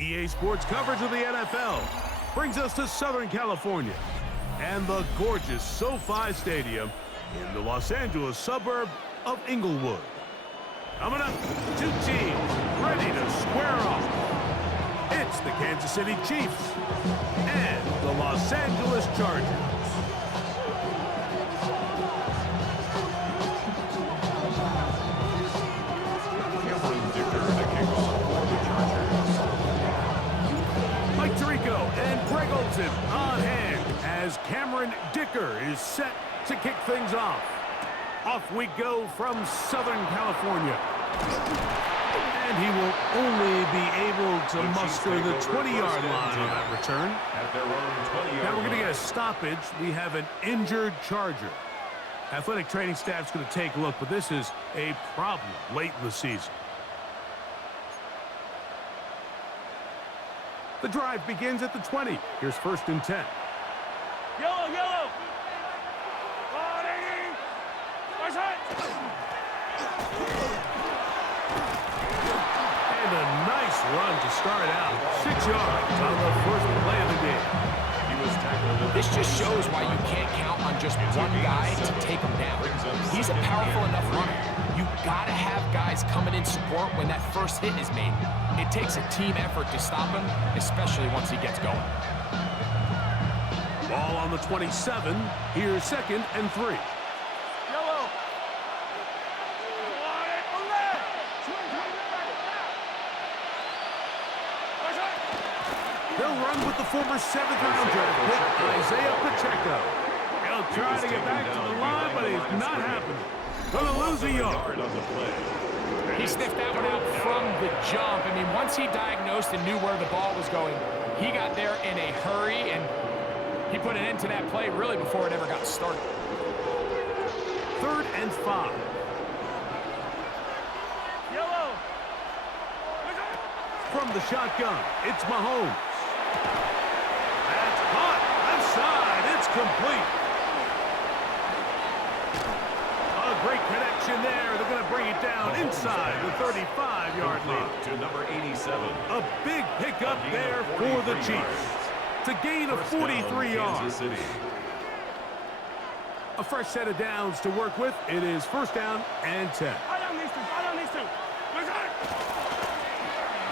EA Sports coverage of the NFL brings us to Southern California and the gorgeous SoFi Stadium in the Los Angeles suburb of Inglewood. Coming up, two teams ready to square off. It's the Kansas City Chiefs and the Los Angeles Chargers. And Greg Olsen on hand as Cameron Dicker is set to kick things off. Off we go from Southern California. And he will only be able to muster the 20-yard line on that return. Now we're going to get a stoppage. We have an injured Charger. Athletic training staff's going to take a look, but this is a problem late in the season. The drive begins at the 20. Here's 1st and 10. Yellow! And a nice run to start out. 6 yards on the first play of the game. This just shows why you can't count on just one guy to take him down. He's a powerful enough runner. You gotta have guys coming in support when that first hit is made. It takes a team effort to stop him, especially once he gets going. Ball on the 27. Here's 2nd and 3. Yellow! They'll run with the former 7th-round draft pick, Isaiah Pacheco. He'll try to get back to the line, but it's not happening. Gonna lose a yard on the play. He sniffed that one out from the jump. I mean, once he diagnosed and knew where the ball was going, he got there in a hurry, and he put an end to that play really before it ever got started. 3rd and 5. Yellow! From the shotgun, it's Mahomes. That's caught. Left side. It's complete. A great connection there. They're going to bring it down inside the 35-yard line. To number 87. A big pickup there for the Chiefs. To gain of 43 yards. A fresh set of downs to work with. It is 1st down and 10.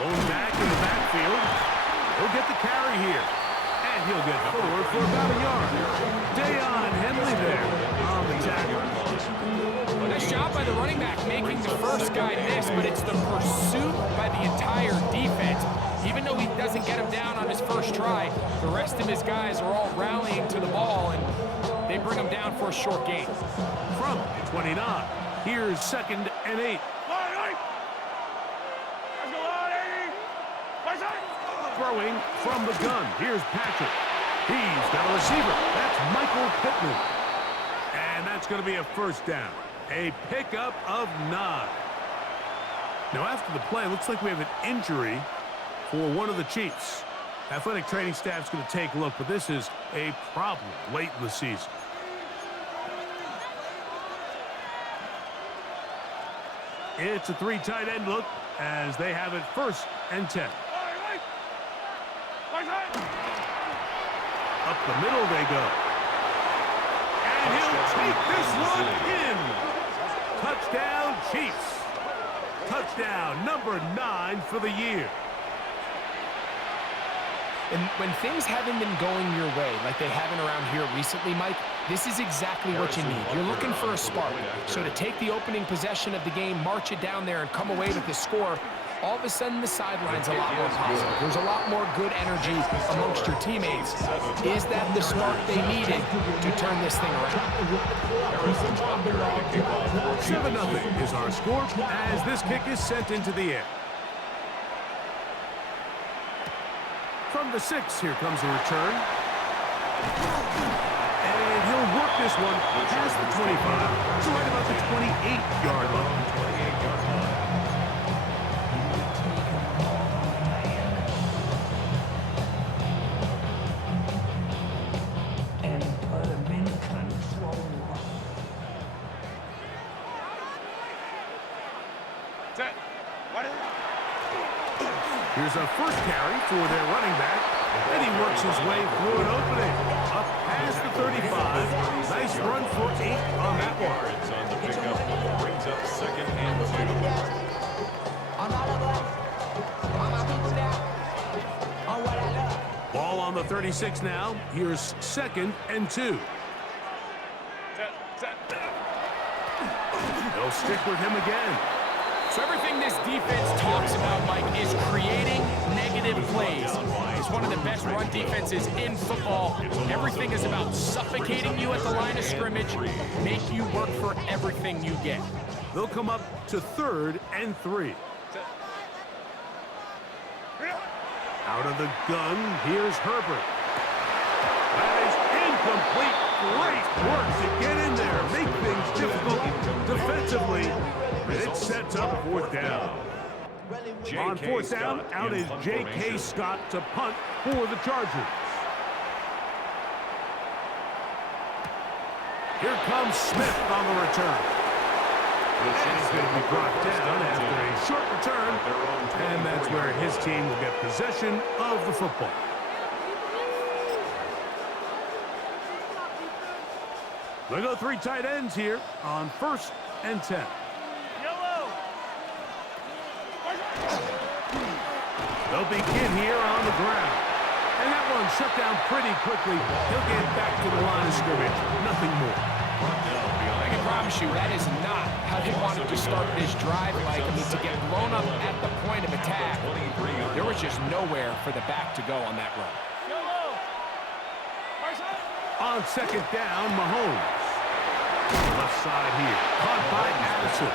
Lone back in the backfield. He'll get the carry here. And he'll get forward for about a yard. Dayon Henley there on the tackle. Nice job by the running back making the first guy miss, but it's the pursuit by the entire defense. Even though he doesn't get him down on his first try, the rest of his guys are all rallying to the ball, and they bring him down for a short gain. From 29, here's 2nd and 8. Throwing from the gun. Here's Patrick. He's got a receiver. That's Michael Pittman. And that's going to be a 1st down. A pickup of 9. Now after the play, it looks like we have an injury for one of the Chiefs. Athletic training staff's going to take a look, but this is a problem late in the season. It's a 3 tight end look as they have it 1st and 10. Up the middle they go. And he'll take this one in. Touchdown, Chiefs. Touchdown number 9 for the year. And when things haven't been going your way like they haven't around here recently, Mike, this is exactly what you need. You're looking for a spark. So to take the opening possession of the game, march it down there, and come away with the score, all of a sudden the sideline's a lot more positive. There's a lot more good energy amongst your teammates. Is that the spark they needed to turn this thing around? 7-0 is our score as this kick is sent into the air. From the 6, here comes a return. And he'll work this one past the 25 to right about the 28-yard line. Here's a first carry for their running back, and he works his way through an opening. Up past the 35. Nice run for 8 on that one. Yards on the pickup. Brings up 2nd and 2. Ball on the 36 now. Here's 2nd and 2. They'll stick with him again. So everything this defense talks about, Mike, is creating negative plays. It's one of the best run defenses in football. Everything is about suffocating you at the line of scrimmage, make you work for everything you get. They'll come up to 3rd and 3. Out of the gun, here's Herbert. That is incomplete. Great work to get in there, make things difficult defensively. It sets up 4th down. On 4th down, out is J.K. Scott to punt for the Chargers. Here comes Smith on the return. He's going to be brought down after a short return, and that's where his team will get possession of the football. They go 3 tight ends here on 1st and 10. Yellow. They'll begin here on the ground. And that one shut down pretty quickly. He'll get back to the line of scrimmage. Nothing more. I can promise you that is not how they wanted to start this drive. Like, I mean, to get blown up at the point of attack, there was just nowhere for the back to go on that run. Yellow. On 2nd down, Mahomes. Left side here. Caught by Addison.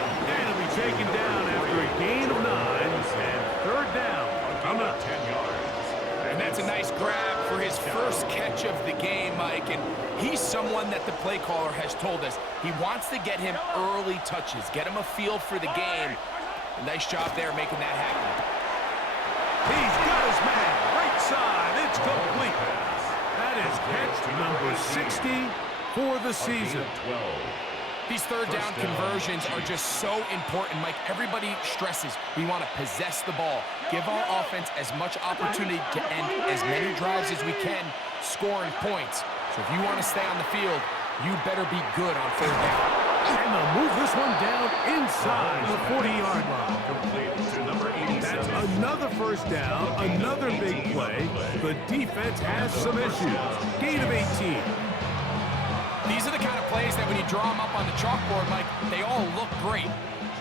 And he'll be taken down after a gain of 9. And 3rd down. Coming up. 10 yards. And that's a nice grab for his first catch of the game, Mike. And he's someone that the play caller has told us he wants to get him early touches, get him a feel for the game. A nice job there making that happen. He's got his man. Right side. It's complete. That is catch number 60 for the season. These 3rd down conversions are just so important, Mike. Everybody stresses we want to possess the ball, give our offense as much opportunity to end as many drives as we can, scoring points. So if you want to stay on the field, you better be good on 3rd down. And they'll move this one down inside the 40-yard line. That's another 1st down, another big play. The defense has some issues. Gain of 18. These are the kind of plays that when you draw them up on the chalkboard, Mike, they all look great.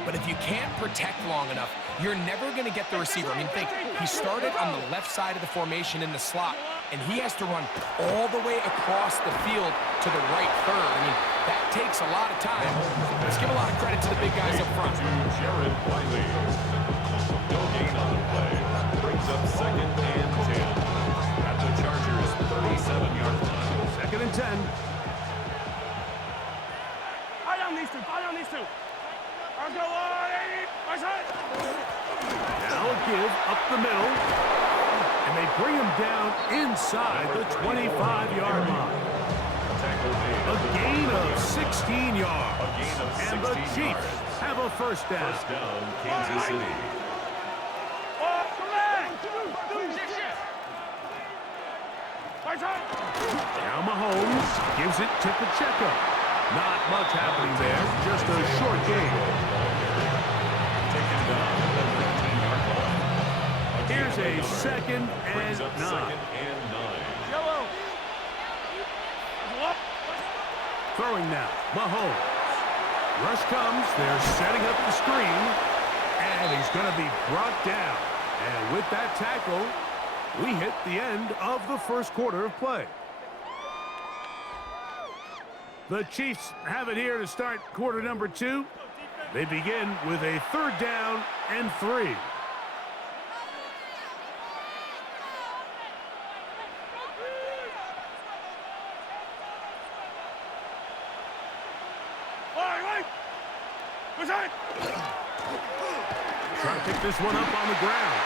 But if you can't protect long enough, you're never going to get the receiver. I mean, think, he started on the left side of the formation in the slot, and he has to run all the way across the field to the right 3rd. I mean, that takes a lot of time. Let's give a lot of credit to the big guys up front. Jared Wiley. No gain on the play. Brings up 2nd and 10. At the Chargers' 37-yard line. 2nd and 10. Fire on these two. Let's go, 180. Now a give up the middle. And they bring him down inside the 25-yard line. A gain of 16 yards. And the Chiefs have a 1st down. 1st down, Kansas City. Now Mahomes gives it to Pacheco. Not much happening there, just a short game. Taken down at the 19-yard line. Here's a 2nd and 9. 2nd and 9. Yellow. Throwing now, Mahomes. Rush comes, they're setting up the screen, and he's going to be brought down. And with that tackle, we hit the end of the 1st quarter of play. The Chiefs have it here to start quarter number 2. They begin with a 3rd down and 3. Trying to pick this one up on the ground.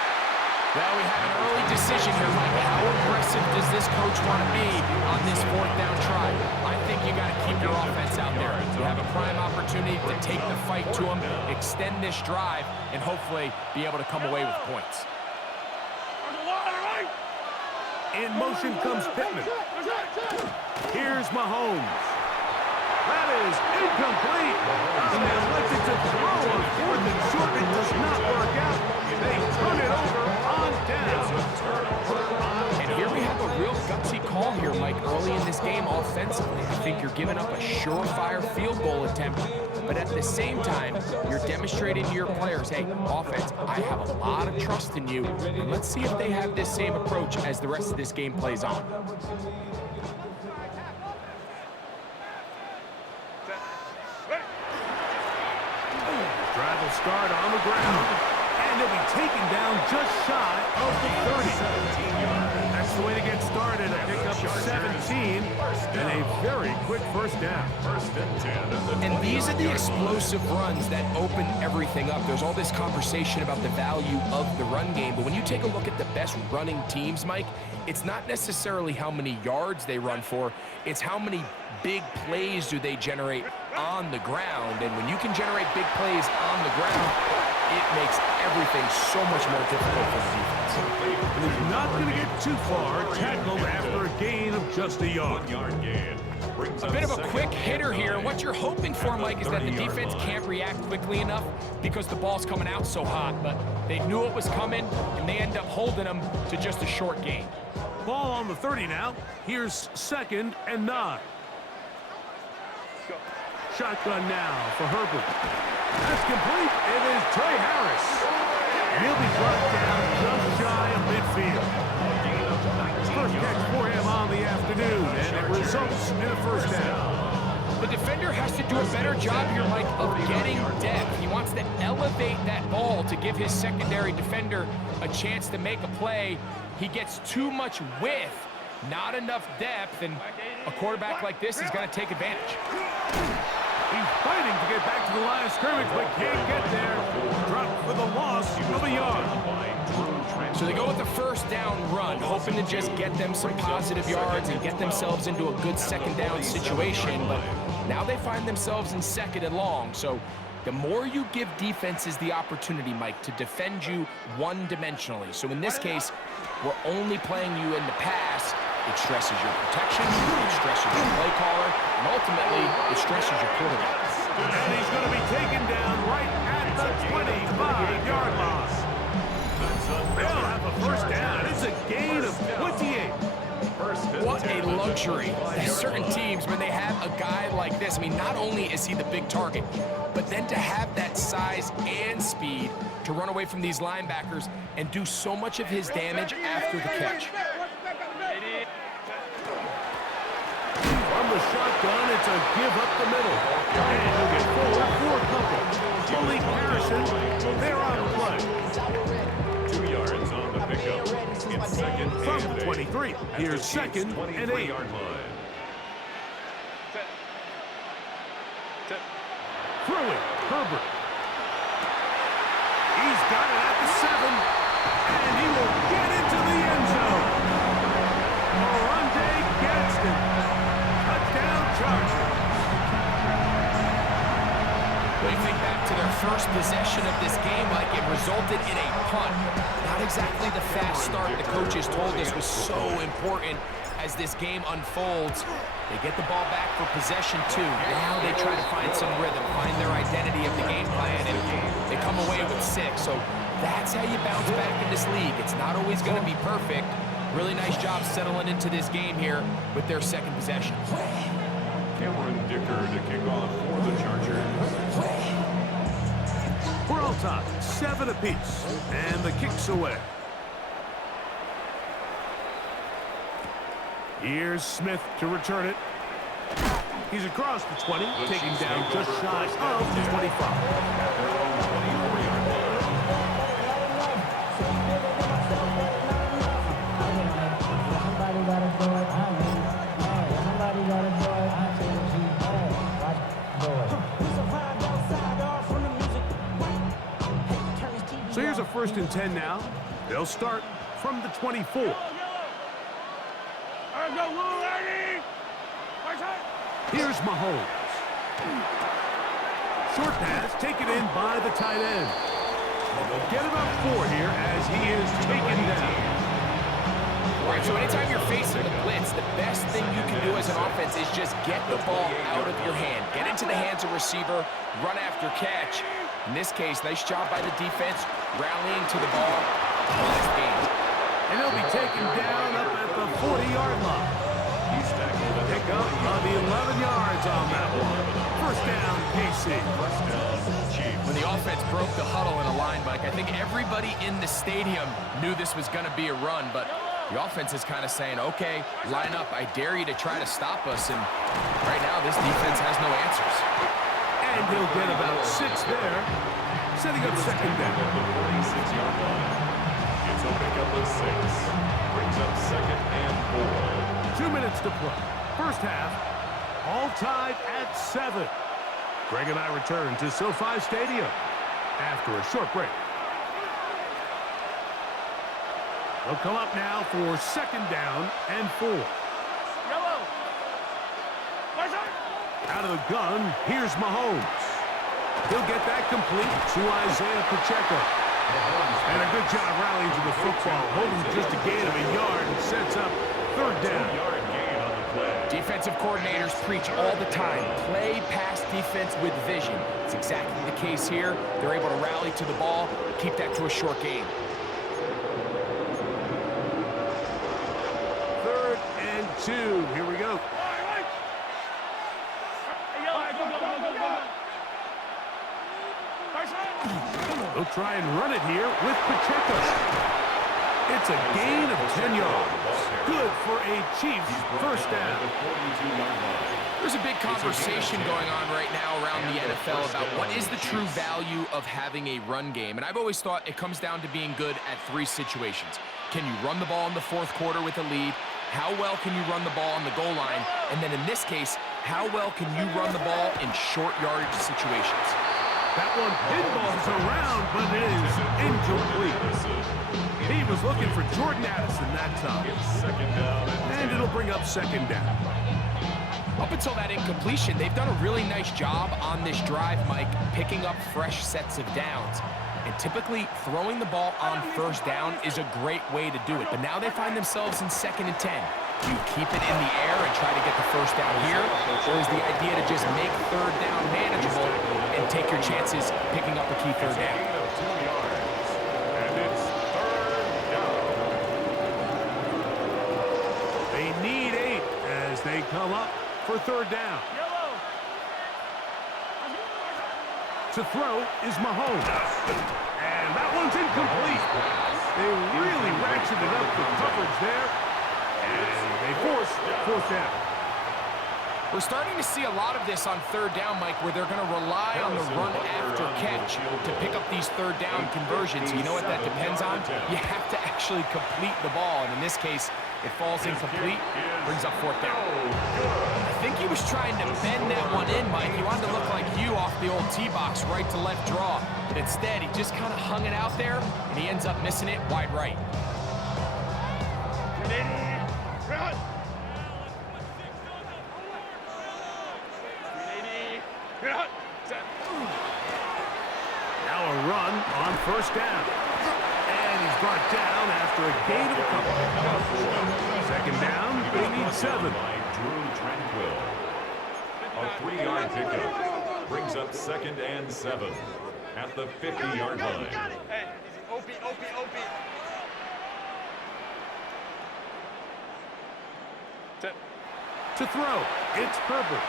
Well, we have an early decision here, Mike. How aggressive does this coach want to be on this 4th down try? I think you got to keep your offense out there. You have a prime opportunity to take the fight to them, extend this drive, and hopefully be able to come away with points. In motion comes Pittman. Here's Mahomes. That is incomplete. And they elected to throw on 4th and short. It does not work out. They turn it over on down. And here we have a real gutsy call here, Mike, early in this game offensively. I think you're giving up a surefire field goal attempt, but at the same time, you're demonstrating to your players, hey, offense, I have a lot of trust in you, and let's see if they have this same approach as the rest of this game plays on. Drive will start on the ground, and they'll be taken down just shy of the 30. That's the way to get started. A pick up 17 and a very quick first down. And these are the explosive runs that open everything up. There's all this conversation about the value of the run game, but when you take a look at the best running teams, Mike, it's not necessarily how many yards they run for, it's how many big plays do they generate on the ground. And when you can generate big plays on the ground, it makes everything so much more difficult for the defense. And he's not going to get too far, tackled after a gain of just a yard. A bit of a quick hitter here. What you're hoping for, Mike, is that the defense can't react quickly enough because the ball's coming out so hot. But they knew it was coming, and they end up holding them to just a short gain. Ball on the 30 now. Here's 2nd and 9. Shotgun now for Herbert. That's complete. It is Trey Harris. He'll be brought down just shy of midfield. First catch for him on the afternoon, and it results in a first down. The defender has to do a better job here, Mike, of getting depth. He wants to elevate that ball to give his secondary defender a chance to make a play. He gets too much width, not enough depth, and a quarterback like this is going to take advantage. He's fighting to get back to the line of scrimmage, but can't get there. Dropped for the loss of a yard. So they go with the first down run, hoping to just get them some positive yards and get themselves into a good second down situation. But now they find themselves in 2nd and long. So the more you give defenses the opportunity, Mike, to defend you one-dimensionally. So in this case, we're only playing you in the pass. It stresses your protection, it stresses your play caller, and ultimately, it stresses your quarterback. And he's going to be taken down right at the 25-yard line. They'll have a first down. It's a gain of 28. What a luxury. There's certain teams, when they have a guy like this, I mean, not only is he the big target, but then to have that size and speed to run away from these linebackers and do so much of his damage after the catch. From the shotgun, it's a give up the middle. And he'll get forward for a couple. Malik Harrison, they're on the play. 2 yards on the pickup. It's 2nd From and 8. 23, here's 2nd and 8. Throwing, Herbert. He's got it at the 7, and he will get into the end zone. Morande gets it. Touchdown, Chargers. When you think back to their first possession of this game, like it resulted in a punt. Not exactly the fast start the coaches told us was so important as this game unfolds. They get the ball back for possession 2. Now they try to find some rhythm, find their identity of the game plan, and they come away with 6. So that's how you bounce back in this league. It's not always going to be perfect. Really nice job settling into this game here with their 2nd possession. Cameron Dicker to kick off for the Chargers. We're all tied, 7 apiece, and the kick's away. Here's Smith to return it. He's across the 20, taking down just shy of the 25. So here's a 1st and 10 now. They'll start from the 24. Here's Mahomes. Short pass taken in by the tight end. They'll get about 4 here as he is taken down. Boy, So anytime you're facing the blitz, the best thing you can do as an offense is just get the ball out of your hand. Get into the hands of receiver, run after catch. In this case, nice job by the defense, rallying to the ball. Last game. And he'll be taken down up at the 40-yard line. He's tackled at Pick up on the 11 yards on that one. First down, KC. first down, Chiefs. When the offense broke the huddle in a line, Mike, I think everybody in the stadium knew this was going to be a run, but the offense is kind of saying, okay, line up. I dare you to try to stop us, and right now this defense has no answers. And he'll get about 6 there, setting up second down. At the 46-yard line. It's a pickup of 6. Brings up second and 4. 2 minutes to play. First half, all tied at 7. Greg and I return to SoFi Stadium after a short break. They'll come up now for second down and 4. Yellow. Out of the gun, here's Mahomes. He'll get that complete to Isaiah Pacheco. And a good job rallying to the football, holding just a gain of a yard and sets up third down. 2-yard gain on the play. Defensive coordinators preach all the time, play pass defense with vision. It's exactly the case here. They're able to rally to the ball, keep that to a short game. Third and 2. Here we go. They'll try and run it here with Pacheco. It's a gain of 10 yards. Good for a Chiefs first down. There's a big conversation going on right now around the NFL about what is the true value of having a run game. And I've always thought it comes down to being good at 3 situations. Can you run the ball in the fourth quarter with a lead? How well can you run the ball on the goal line? And then in this case, how well can you run the ball in short yardage situations? That one pinballs around, but it is incomplete. He was looking for Jordan Addison that time. Second down And it'll bring up second down. Up until that incompletion, they've done a really nice job on this drive, Mike, picking up fresh sets of downs. And typically, throwing the ball on first down is a great way to do it. But now they find themselves in 2nd and 10. Do you keep it in the air and try to get the first down here? Or is the idea to just make third down manageable and take your chances picking up a key third down? gain of 2 yards. And it's third down. They need 8 as they come up for third down. To throw is Mahomes. And that one's incomplete. They really ratcheted up the coverage there. And they force fourth down. We're starting to see a lot of this on third down, Mike, where they're going to rely on the run after catch to pick up these third down conversions. You know what that depends on? You have to actually complete the ball, and in this case, it falls incomplete, brings up fourth down. I think he was trying to bend that one in, Mike. He wanted to look like you off the old tee box, right to left draw. But instead, he just kind of hung it out there, and he ends up missing it wide right. Now a run on first down. And he's brought down after a gain of a couple. Second down, they need 7. By Drew Tranquill. A 3-yard pickup. Brings up 2nd and 7 at the 50-yard line. Hey, Opie. To throw, it's Herbert.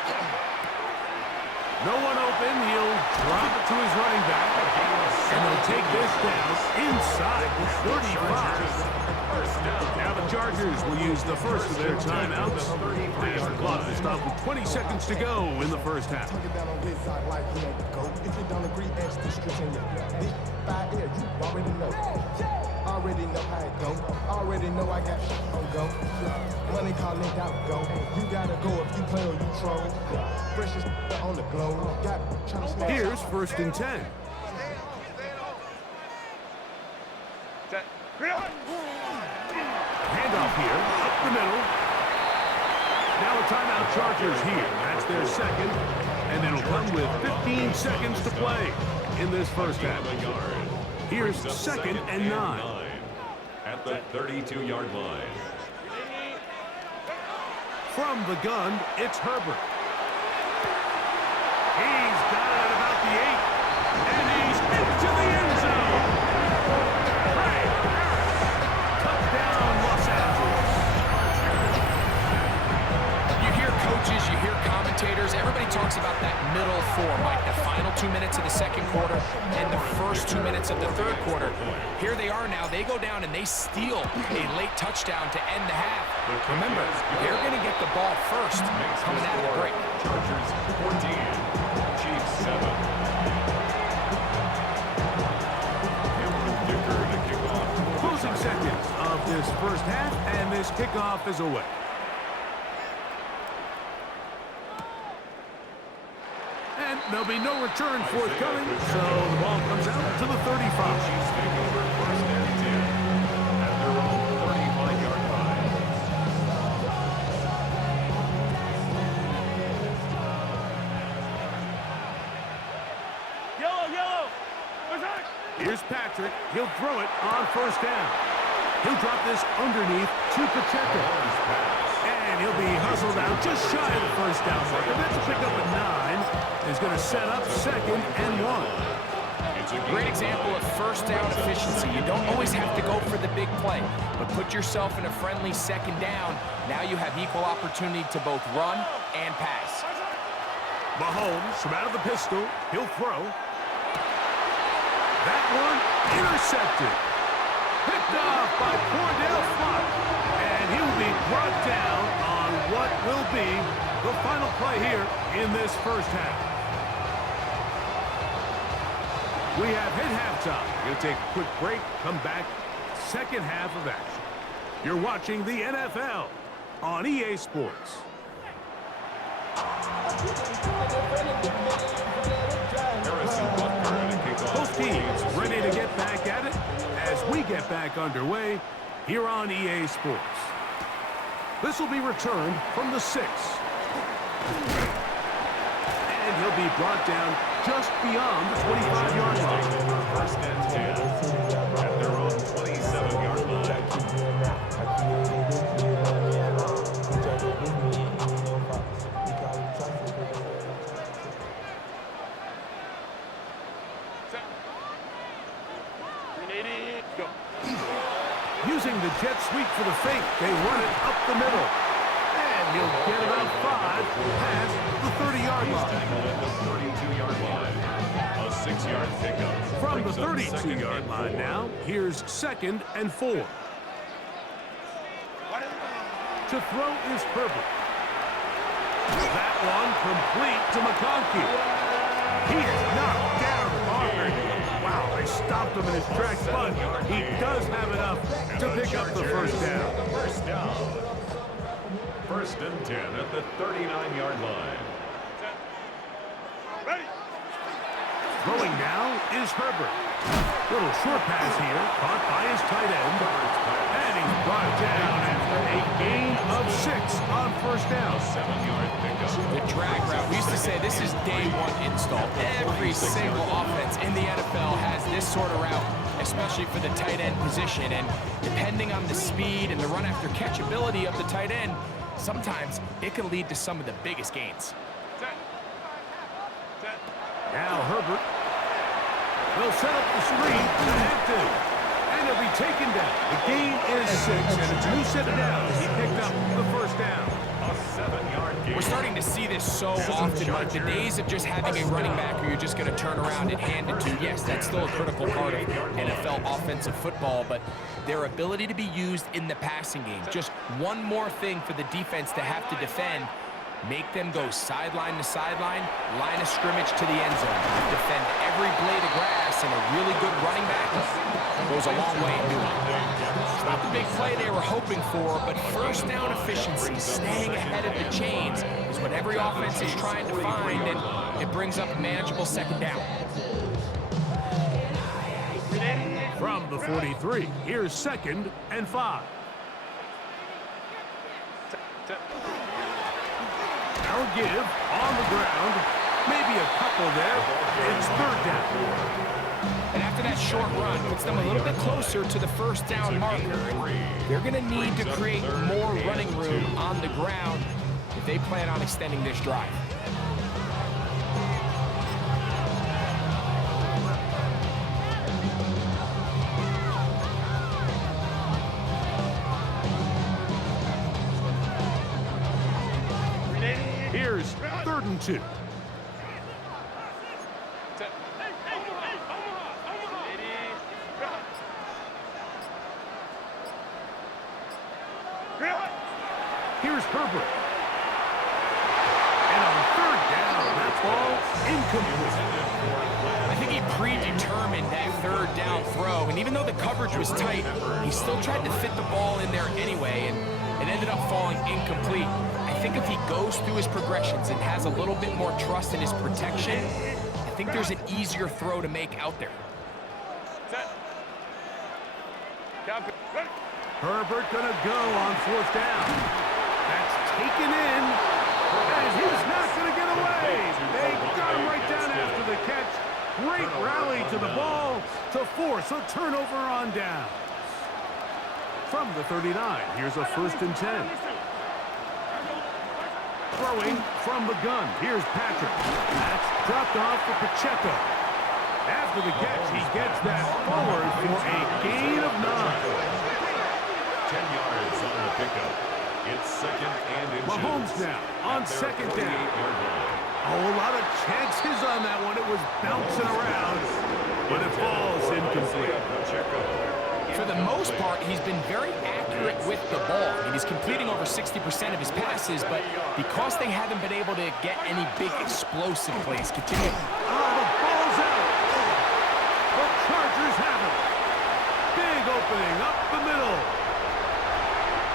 No one open, he'll drop it to his running back. And they'll take this down inside the 35. Now the Chargers will use the first of their timeouts. As the clock will stop with 20 seconds to go in the first half. If you don't agree, ask the streets in your big 5 air, you already know. Already know how it go. Already know I got on go. Money calling out go. You gotta go if you play or you troll. Freshest on the globe. Got trying to smash. Here's first and 10. Handoff here, up the middle. Now a timeout Chargers here. That's their second. And it'll come with 15 seconds to play in this first half. Here's second and 9. At the 32-yard line. From the gun, it's Herbert. He's got it at about the 8. And he's into the end zone. Touchdown, Los Angeles. You hear coaches, you hear commentators, everybody talks about that middle four, Mike, the final 2 minutes of the second quarter and the first 2 minutes of the third quarter. Here they are now. They go down and they steal a late touchdown to end the half. Remember, they're going to get the ball first coming out of the break. Chargers 14, Chiefs 7. Cameron Dicker to kick off. Closing seconds of this first half, and this kickoff is away. And there'll be no return forthcoming, so the ball comes out to the 35. Chiefs take over first and 10 at their own 35-yard line. Yellow, yellow. Attack. Here's Patrick. He'll throw it on first down. He'll drop this underneath to Pacheco. And he'll be hustled out just shy of the first down marker. That's a pickup at 9. He's going to set up 2nd and 1. It's a Great example of first down efficiency. You don't always have to go for the big play, but put yourself in a friendly second down. Now you have equal opportunity to both run and pass. Mahomes from out of the pistol. He'll throw. That one intercepted. Picked off by Cordell Flott. And he'll be brought down on what will be the final play here in this first half. We have hit halftime. We'll take a quick break, come back, second half of action. You're watching the NFL on EA Sports. Harrison Butker to kick off. Both teams ready to get back at it as we get back underway here on EA Sports. This will be returned from the 6. And he'll be brought down just beyond the 25-yard line. First and 10 at their own 27-yard line. Go. Using the jet sweep for the fake, they run it up the middle. And he'll get about 5 past the 30-yard line. Tackled at the 32-yard line. A 6-yard pickup. From the Brings up 32-yard line now, here's 2nd and 4. To throw is Herbert. That one complete to McConkey. He is knocked down hard. Wow, they stopped him in his tracks, but he does have enough to pick up the first down. First down. First and 10 at the 39-yard line. Ready. Throwing now is Herbert. Little short pass here, caught by his tight end. And he's brought down after a gain of 6 on first down. 7-yard pickup. The drag route, we used to say this is day one install. Every single offense in the NFL has this sort of route, especially for the tight end position. And depending on the speed and the run after catch ability of the tight end, sometimes it can lead to some of the biggest gains. Now Herbert will set up the screen to head to. And he'll be taken down. The gain is 6, and it's a new set of downs. He picked up the first down. A 7-yard gain. We're starting to see this so often, like the days of just having a running back who you're just going to turn around and hand it to. Yes, that's still a critical part of NFL offensive football, but their ability to be used in the passing game, just one more thing for the defense to have to defend, make them go sideline to sideline, line of scrimmage to the end zone. Defend every blade of grass, and a really good running back goes a long way in doing it. It's not the big play they were hoping for, but first down efficiency, staying ahead of the chains, is what every offense is trying to find, and it brings up a manageable second down. From the 43, here's 2nd and 5. Now give on the ground. Maybe a couple there. It's 3rd down. And after that short run, puts them a little bit closer to the first down marker. They're going to need to create more running room on the ground if they plan on extending this drive. Here's 3rd and 2. Here's Herbert. And on 3rd down, that ball incomplete. I think he predetermined that 3rd down throw, and even though the coverage was tight, he still tried to fit the ball in there anyway, and it ended up falling incomplete. I think if he goes through his progressions and has a little bit more trust in his protection, I think there's an easier throw to make out there. Herbert gonna go on 4th down. That's taken in, and he's not gonna get away. They got him right down after the catch. Great rally to the ball to force a turnover on downs. From the 39, here's a 1st and 10. Throwing from the gun, here's Patrick. That's dropped off for Pacheco. After the catch, he gets that forward for a gain of 9. 10 yards on the pickup. It's 2nd and inches. Mahomes now on 2nd down. A whole lot of chances on that one. It was bouncing around, but it falls incomplete. For the most part, he's been very accurate with the ball. I mean, he's completing over 60% of his passes, but because they haven't been able to get any big explosive plays, continue. The ball's out. The Chargers have it. Big opening up the middle.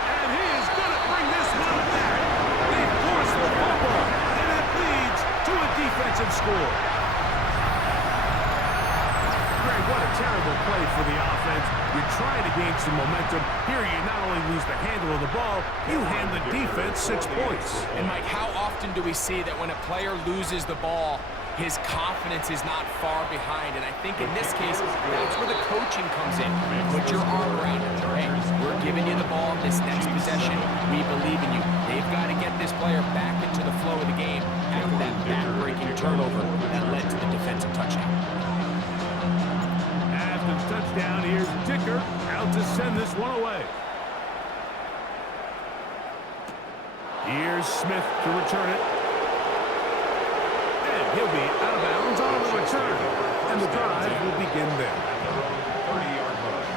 And he is going to bring this one back. They force the fumble, and it leads to a defensive score. Greg, what a terrible play for the offense. You're trying to gain some momentum. Here you not only lose the handle of the ball, you hand the defense 6 points. And Mike, how often do we see that when a player loses the ball, his confidence is not far behind? And I think in this case, that's where the coaching comes in. Put your arm around it. Hey, we're giving you the ball this next possession. We believe in you. They've got to get this player back into the flow of the game after that back-breaking turnover that led to the defensive touchdown. After the touchdown, here's Dicker out to send this one away. Here's Smith to return it. And he'll be out of bounds on the return. And the drive will begin there. 30-yard line.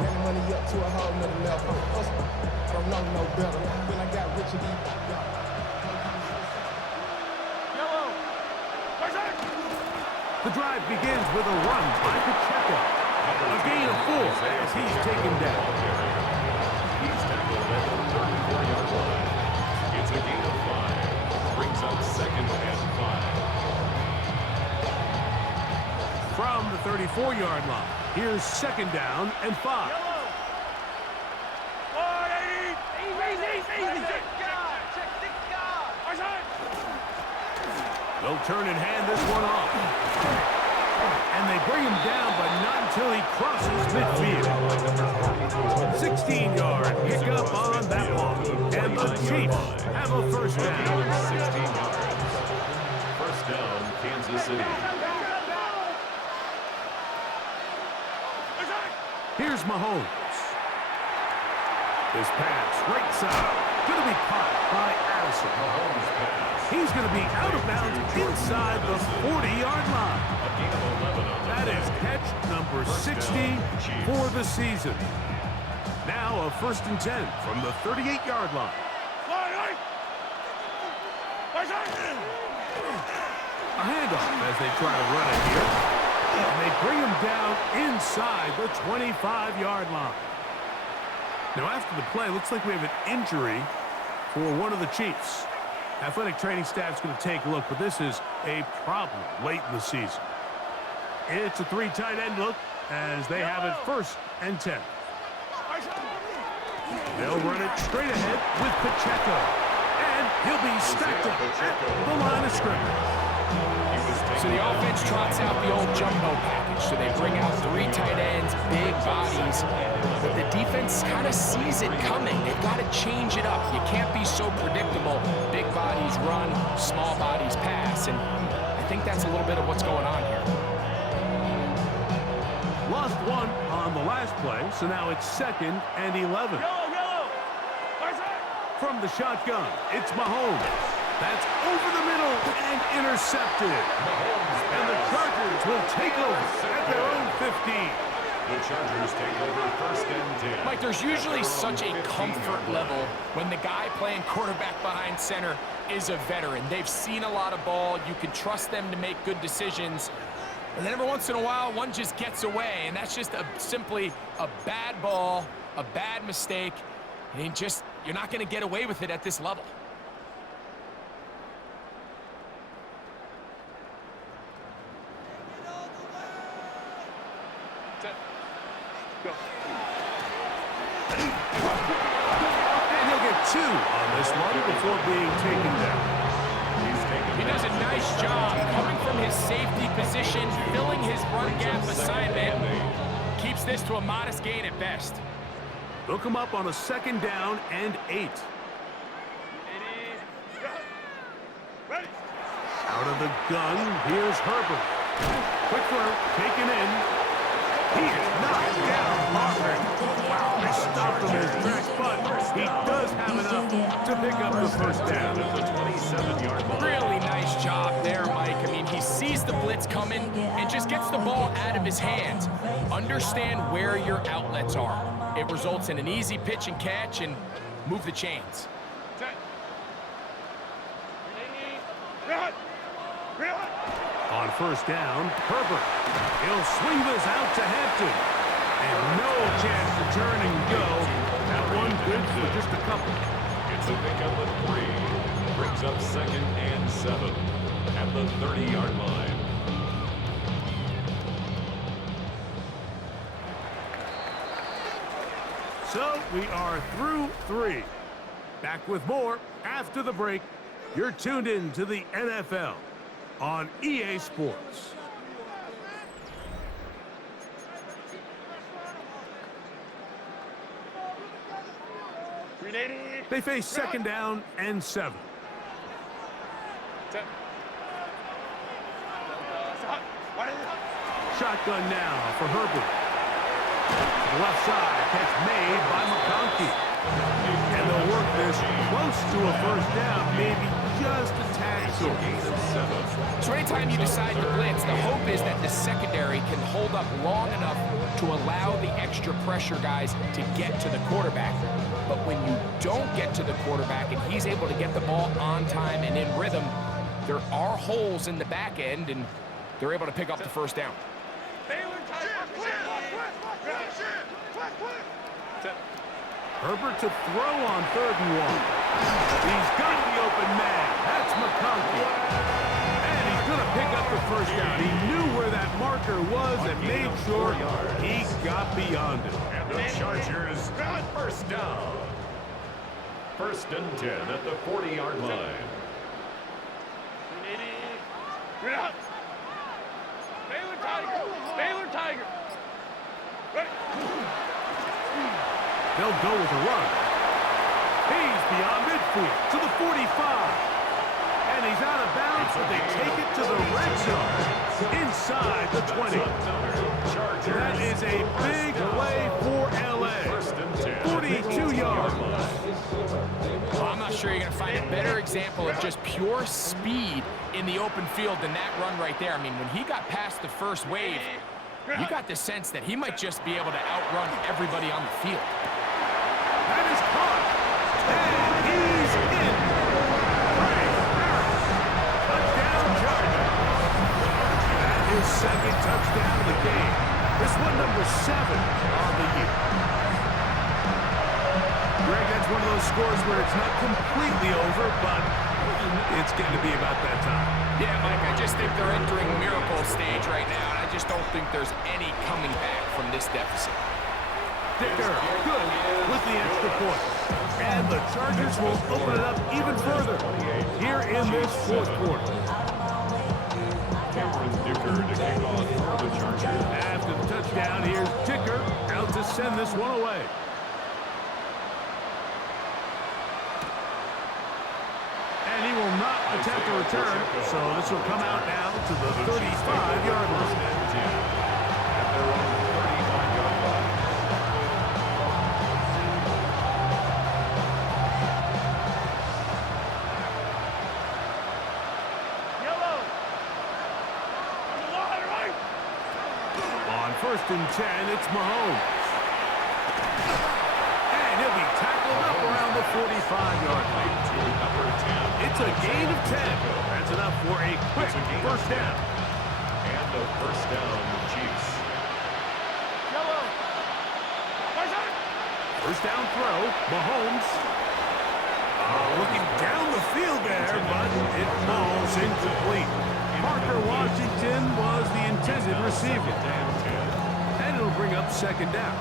Ran money up to a whole nother level. I don't know no better. When I got rich again. The drive begins with a run by Pacheco. A gain of 4 as he's taken down. He's tackled at the 34-yard line. It's a gain of 5. Brings up 2nd and 5. From the 34-yard line, here's 2nd down and 5. They'll turn and hand this one off. And they bring him down, but not until he crosses midfield. 16-yard pickup on that one. And the Chiefs have a 1st down. 16 yards. 1st down, Kansas City. Here's Mahomes. His pass, right side. Going to be caught by Addison. Mahomes pass. He's going to be out of bounds inside the 40-yard line. A gain of 11 on the That is catch number 60 for the season. Now a 1st and 10 from the 38-yard line. A handoff as they try to run it here. And they bring him down inside the 25-yard line. Now after the play, looks like we have an injury for one of the Chiefs. Athletic training staff's going to take a look, but this is a problem late in the season. It's a 3 tight end look as they have it 1st and 10. They'll run it straight ahead with Pacheco. And he'll be stacked up at the line of scrimmage. So the offense trots out the old jumbo package. So they bring out 3 tight ends, big bodies. But the defense kind of sees it coming. They've got to change it up. You can't be so predictable. Big bodies run, small bodies pass. And I think that's a little bit of what's going on here. Lost one on the last play, so now it's 2nd and 11. From the shotgun, it's Mahomes. That's over the middle and intercepted. And the Chargers will take over at their own 15. The Chargers take over 1st and 10. Mike, there's usually such a comfort level when the guy playing quarterback behind center is a veteran. They've seen a lot of ball. You can trust them to make good decisions. And then every once in a while, one just gets away, and that's just simply a bad ball, a bad mistake. And you're not going to get away with it at this level. And he'll get 2 on this one before being taken down. He does a nice job coming from his safety position, filling his run gap assignment. Keeps this to a modest gain at best. They'll come up on a 2nd down and 8. Out of the gun, here's Herbert. Quick throw, taken in. He is knocked down hard. Wow, they stopped him in his tracks, but he does have enough to pick up the 1st down. At the 27-yard line. Really nice job there, Mike. I mean, he sees the blitz coming and just gets the ball out of his hands. Understand where your outlets are. It results in an easy pitch and catch and move the chains. On 1st down, Herbert. He'll swing this out to Hampton. And no chance to turn and go. That one good for just a couple. It's a pickup of 3. Brings up 2nd and 7 at the 30-yard line. So we are through 3. Back with more after the break. You're tuned in to the NFL on EA Sports. They face 2nd down and 7. Shotgun now for Herbert. To the left side, catch made by McConkey. And they'll work this close to a 1st down, maybe just a tad short. So anytime you decide to blitz, the hope is that the secondary can hold up long enough to allow the extra pressure guys to get to the quarterback. But when you don't get to the quarterback and he's able to get the ball on time and in rhythm, there are holes in the back end, and they're able to pick up the 1st down. Herbert to throw on 3rd and 1. He's got the open man. That's McConkey. And he's going to pick up the 1st down. He knew where that marker was and made sure he got beyond it. And the Chargers, 1st down. 1st and 10 at the 40-yard line. Baylor Tiger. They'll go with a run. He's beyond midfield to the 45. And he's out of bounds, but they take it to the red zone inside the 20. That is a big play for LA. 42 yards. Well, I'm not sure you're going to find a better example of just pure speed in the open field than that run right there. I mean, when he got past the first wave, you got the sense that he might just be able to outrun everybody on the field. That is caught. And he's in. Touchdown, Chargers. That is 2nd touchdown of the game. This one number 7 on the year. Greg, that's one of those scores where it's not completely over, but it's going to be about that time. Yeah, Mike, I just think they're entering miracle stage right now, and I just don't think there's any coming back from this deficit. Dicker, good with the extra point. And the Chargers will open it up even further here in this 4th quarter. send this one away. And he will not attempt a return, so this will come out now to the 35-yard line. At their own 35-yard line. Yellow. On the line, right? On 1st and 10, it's Mahomes. And he'll be tackled up around the 45-yard line. It's a gain of 10. That's enough for a quick first down. And a first down, the Chiefs. Yellow. First down throw, Mahomes. Looking down the field there, but it falls incomplete. Parker Washington was the intended receiver. And it'll bring up 2nd down.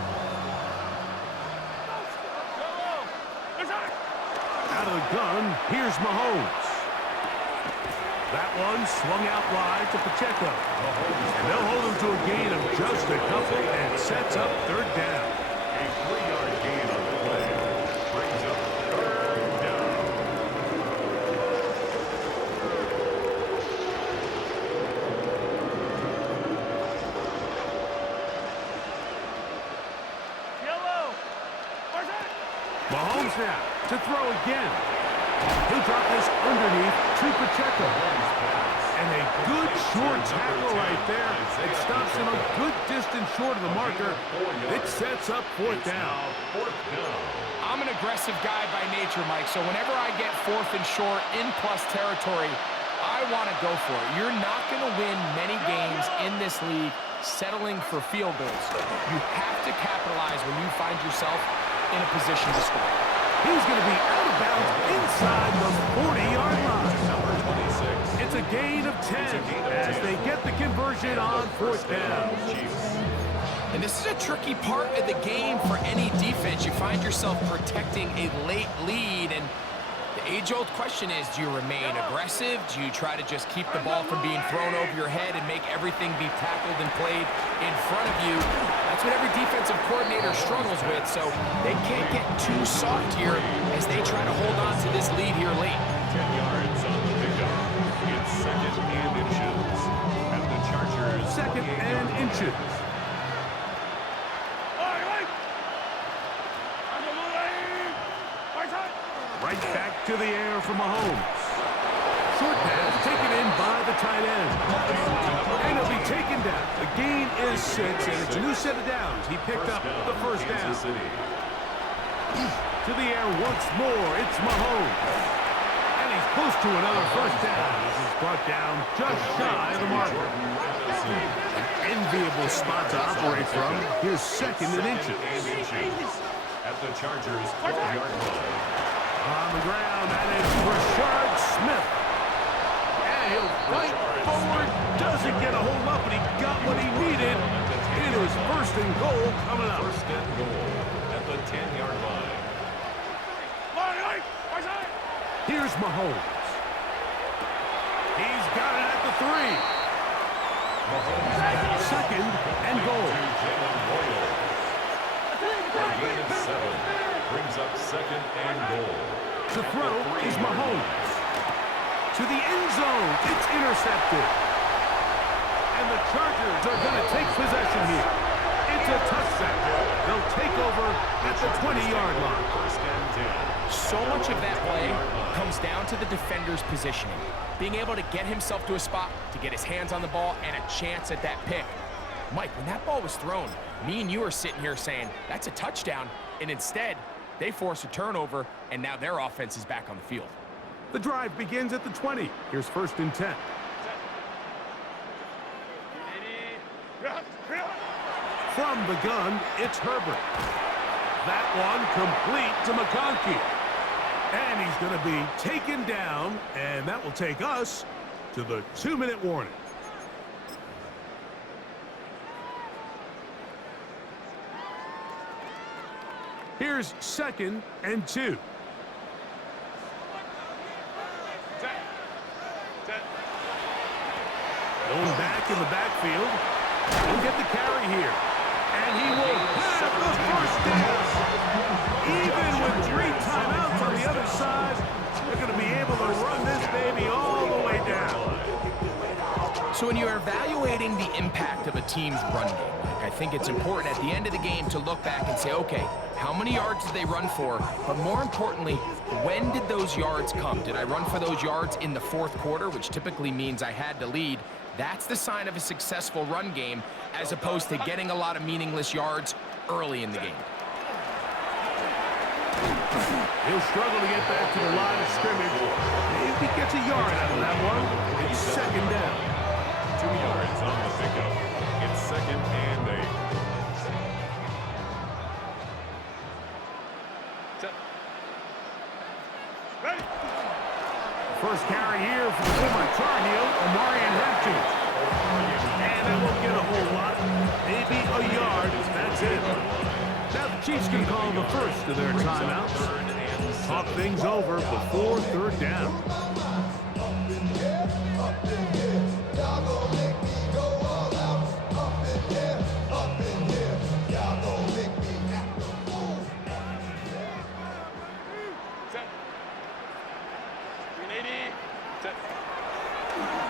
Out of the gun, here's Mahomes. That one swung out wide to Pacheco. And they'll hold him to a gain of just a couple and sets up 3rd down. A 3-yard gain on the play. Brings up 3rd down. Yellow. Mahomes now to throw again. He'll drop this underneath to Pacheco. And a good short tackle right there. It stops him a good distance short of the marker. It sets up 4th down. I'm an aggressive guy by nature, Mike, so whenever I get 4th and short in plus territory, I want to go for it. You're not going to win many games in this league settling for field goals. You have to capitalize when you find yourself in a position to score. He's going to be out of bounds inside the 40-yard line. Number 26. It's a gain of 10 as they get the conversion on 4th down. And this is a tricky part of the game for any defense. You find yourself protecting a late lead, and the age-old question is, do you remain aggressive? Do you try to just keep the ball from being thrown over your head and make everything be tackled and played in front of you? That's what every defensive coordinator struggles with, so they can't get too soft here as they try to hold on to this lead here late. 10 yards on the pickup. It's 2nd and inches. At the Chargers. 2nd and inches. Right back to the air for Mahomes. Short pass taken in by the tight end. And he'll be taken down. The gain is 6, and it's a new set of downs. He picked up the 1st down. To the air once more, it's Mahomes. And he's close to another 1st down. This is brought down just shy of the marker. An enviable spot to operate from. Here's 2nd and inches. At the Chargers' 12-yard line. On the ground, that is Rashard Smith. And he'll fight forward. Doesn't get a hold up, but he got what he needed. It is 1st and goal coming up. 1st and goal at the 10-yard line. Here's Mahomes. He's got it at the 3. 2nd and goal. Gain of 7. Brings up 2nd and goal. The throw is Mahomes. To the end zone. It's intercepted. And the Chargers are going to take possession here. It's a touchdown. They'll take over at the 20-yard line. 1st and 10. So much of that play comes down to the defender's positioning. Being able to get himself to a spot, to get his hands on the ball, and a chance at that pick. Mike, when that ball was thrown, me and you are sitting here saying, that's a touchdown, and instead, they force a turnover, and now their offense is back on the field. The drive begins at the 20. Here's 1st and 10. From the gun, it's Herbert. That one complete to McConkey. And he's going to be taken down, and that will take us to the 2-minute warning. Here's 2nd and 2. Going back in the backfield. He'll get the carry here. And he will have the first down. Even with 3 timeouts on the other side, they're going to be able to run this baby all the way down. So when you're evaluating the impact of a team's run game, I think it's important at the end of the game to look back and say, okay, how many yards did they run for? But more importantly, when did those yards come? Did I run for those yards in the fourth quarter, which typically means I had to lead? That's the sign of a successful run game, as opposed to getting a lot of meaningless yards early in the game. He'll struggle to get back to the line of scrimmage. If he gets a yard out of that one, it's second down. 2 yards on the pickup. It's 2nd and 8. Ready? First carry here for the former Tar Heel, Omarion Hampton. And they won't get a whole lot. Maybe a yard. That's it. Now the Chiefs can call the first of their timeouts. Talk things over before third down.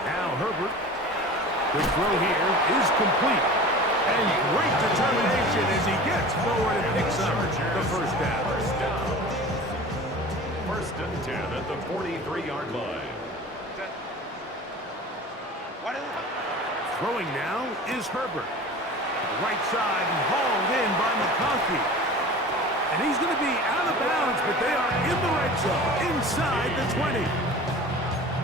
Now Herbert. The throw here is complete. And great determination as he gets forward and picks up the first down. First and 10 at the 43-yard line. Throwing now is Herbert. Right side and hauled in by McConkey. And he's going to be out of bounds, but they are in the red zone, inside the 20.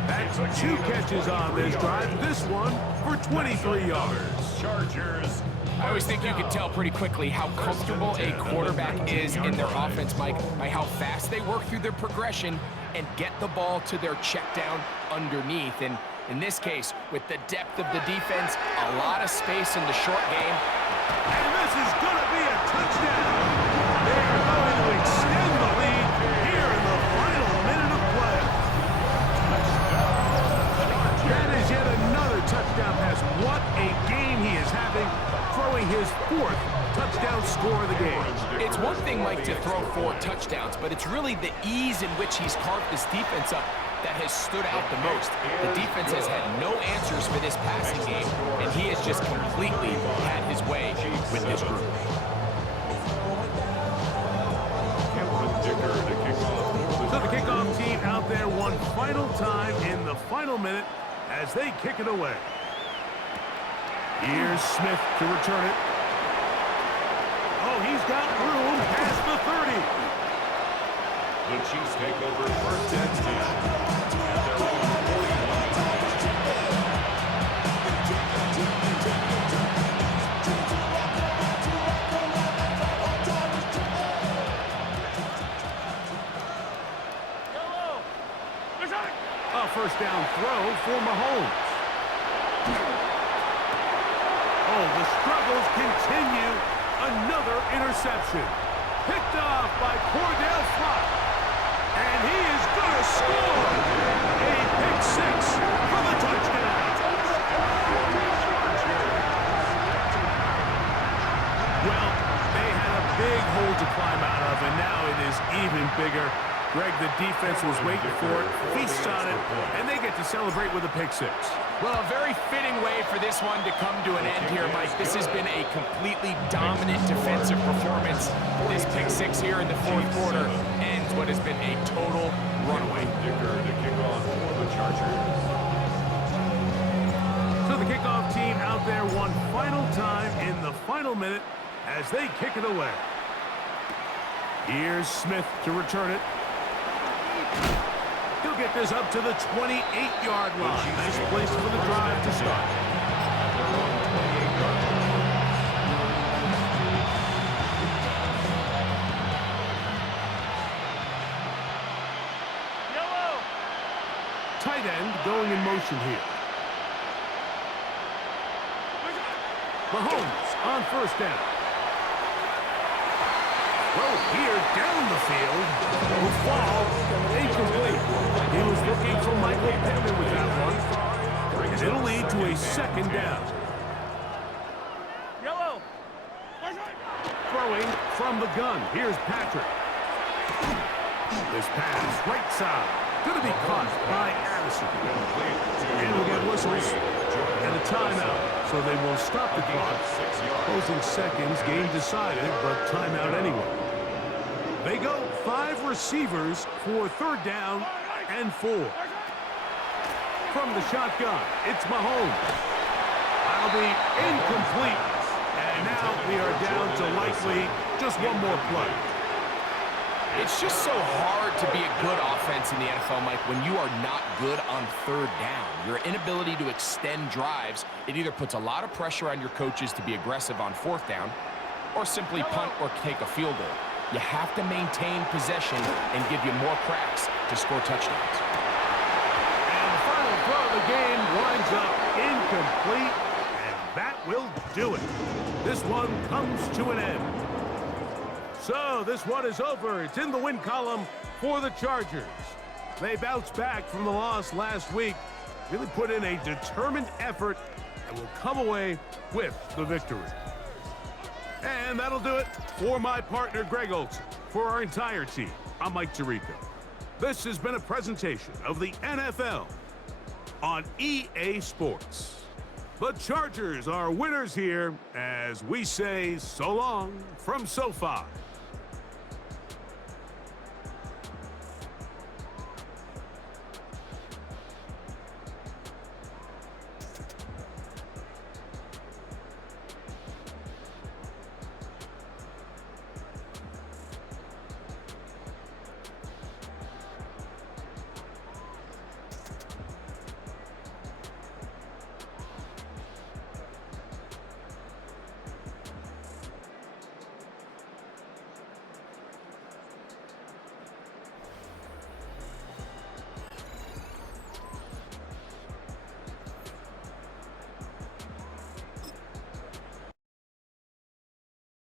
That's 2 catches on this drive. This one for 23 yards. Chargers. I always think you can tell pretty quickly how comfortable a quarterback is in their offense, Mike, by how fast they work through their progression and get the ball to their check down underneath. And in this case, with the depth of the defense, a lot of space in the short game. And this is going to be a touchdown. They're going to extend the lead here in the final minute of play. That is yet another touchdown pass. What a game he is having, throwing his 4th touchdown score of the game. It's one thing, Mike, to throw 4 touchdowns, but it's really the ease in which he's carved this defense up that has stood out the most. The defense has had no answers for this passing game, and he has just completely had his way with this group. So the kickoff team out there one final time in the final minute as they kick it away. Here's Smith to return it. Oh, he's got room past the 30. The Chiefs take over first and 10 at their own 40-line. A first down throw for Mahomes. Oh, the struggles continue. Another interception. Picked off by Cordell Flott. And he is going to score. A pick 6 for the touchdown. Well, they had a big hole to climb out of, and now it is even bigger. Greg, the defense was waiting for it, feasts on it, and they get to celebrate with a pick 6. Well, a very fitting way for this one to come to an end here, Mike. This has been a completely dominant defensive performance. This pick 6 here in the fourth quarter ends what has been a total runaway. Dicker to kick off for the Chargers. So the kickoff team out there one final time in the final minute as they kick it away. Here's Smith to return it. He'll get this up to the 28-yard line. Nice place for the drive to start. Yellow. Tight end going in motion here. Mahomes on first down. Throw here down the field. Will fall. Incomplete. He was looking for Michael Pittman with that one. And it'll lead to a second down. Yellow. from the gun. Here's Patrick. This pass, right side. Going to be caught by Addison. And we'll get whistles and a timeout. So they will stop the clock. Closing seconds, game decided, but timeout anyway. They go 5 receivers for 3rd down and 4. From the shotgun, it's Mahomes. That'll be incomplete. And now we are down to likely just one more play. It's just so hard to be a good offense in the NFL, Mike, when you are not good on 3rd down. Your inability to extend drives, it either puts a lot of pressure on your coaches to be aggressive on 4th down or simply punt or take a field goal. You have to maintain possession and give you more cracks to score touchdowns. And the final throw of the game winds up incomplete, and that will do it. This one comes to an end. So this one is over. It's in the win column for the Chargers. They bounced back from the loss last week, really put in a determined effort, and will come away with the victory. And that'll do it for my partner, Greg Olson. For our entire team, I'm Mike Tirico. This has been a presentation of the NFL on EA Sports. The Chargers are winners here as we say so long from SoFi.